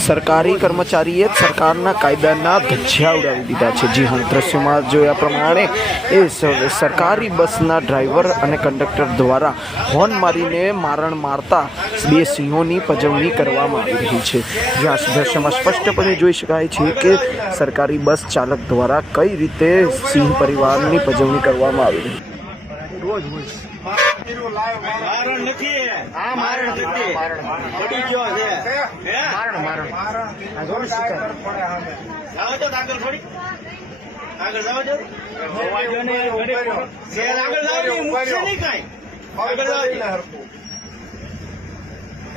सरकारी कर्मचारीए सरकारना कायदाना धज्जिया उडावी दीधा छे। जी हाँ, दृश्यमां जोया प्रमाणे ए सरकारी बसना ड्राइवर अने कंडक्टर द्वारा होर्न मारीने मारण मारता बे सिंहोनी पजवणी करवामां आवी रही छे। ज्यां दृश्यमां स्पष्टपणे जोई शकाय छे के सरकारी बस चालक द्वारा कई रीते सिंह परिवारनी पजवणी करवामां आवी रही छे। मारण નથી આ મારણ નથી પડી ગયો છે મારણ આ જોર શીખર પડે સામે જાવ તો આગળ થોડી આગળ જાવ જો વાજોને ઘરે છે આગળ જાવ ની મુખ્ય નહીં કાઈ આગળ જાવ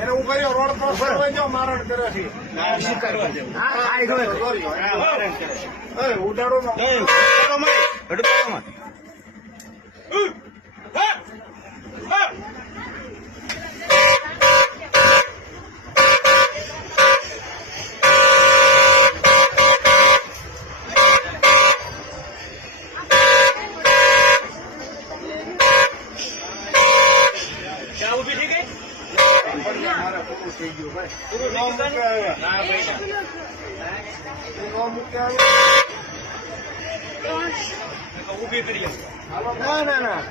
એને ઉભર્યો રોડ પર સરવાઈ જો મારણ કરે છે ના શીખર આ આઈ ગયો આ મારણ કરે એ ઉડાડો નો ઉડાડો માં હડકો માં ઉભી કરી ના ના ના